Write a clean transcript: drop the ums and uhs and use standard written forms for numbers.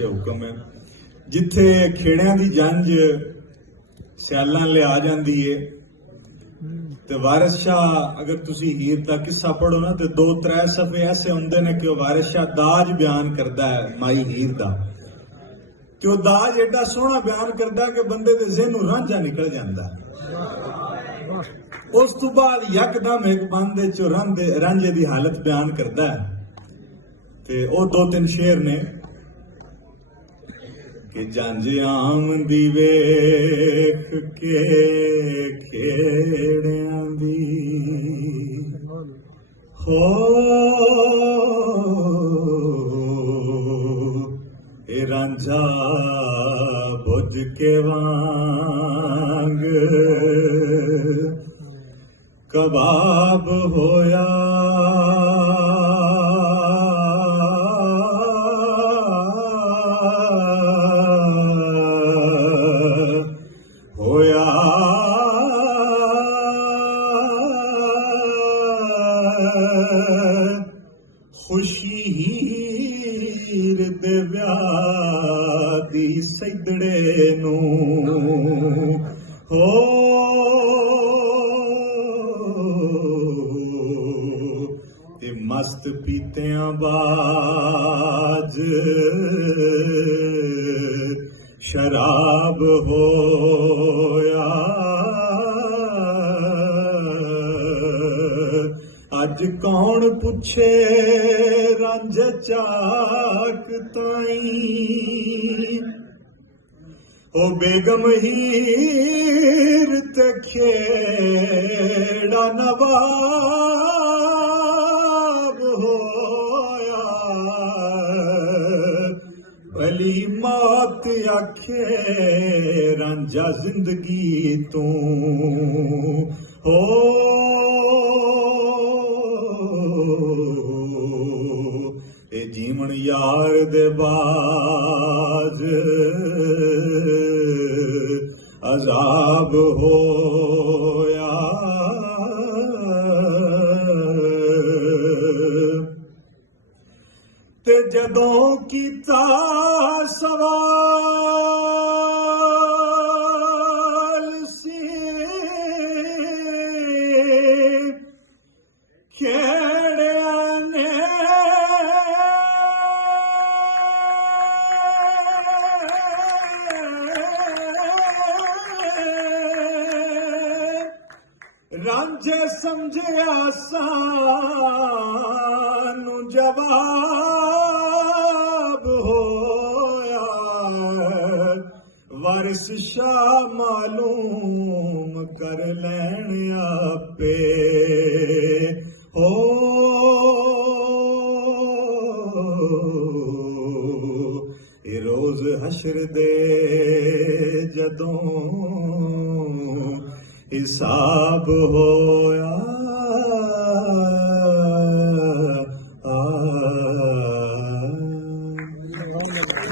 पातशाह हुक्म है। जिथे खेड़ियां दी जंज सियालां लिया जाती है तो वारिस शाह, अगर तुसी हीर का किस्सा पढ़ो ना तो 2-3 सफ़े ऐसे होंगे ने कि वारिस शाह दाज बयान करता है माई हीर का, तो दाज एडा सोहना बयान करता है कि बंदे दे ज़हनों रांझा निकल जाता है। उस तो बाद यकदम एक बंदे चो रांझे की हालत बयान करता है ते ओ 2-3 शेर ने कि जंज आमदी वेख के खेड़ियां दी हो ए रांझा बुझ के वांग कबाब होया होया खुशी हीर दे ब्याह दी सैदड़े नूं हो मस्त पीतियां बाज शराब होया अज कौन पुछे रंज चाक ताई ओ बेगम हीर ते खेड़ा नवाब होया भली मौत आखे रांझा जिंदगी तू हो ए जीवन यार दे बाज अजाब होया ते जदों कीता सवाल सी खेड़ियां ने रांझे समझिया सानू जवाब होया वारिस शाह मालूम कर लैन आपे हो ए रोज हशर दे जदों हिसाब होया।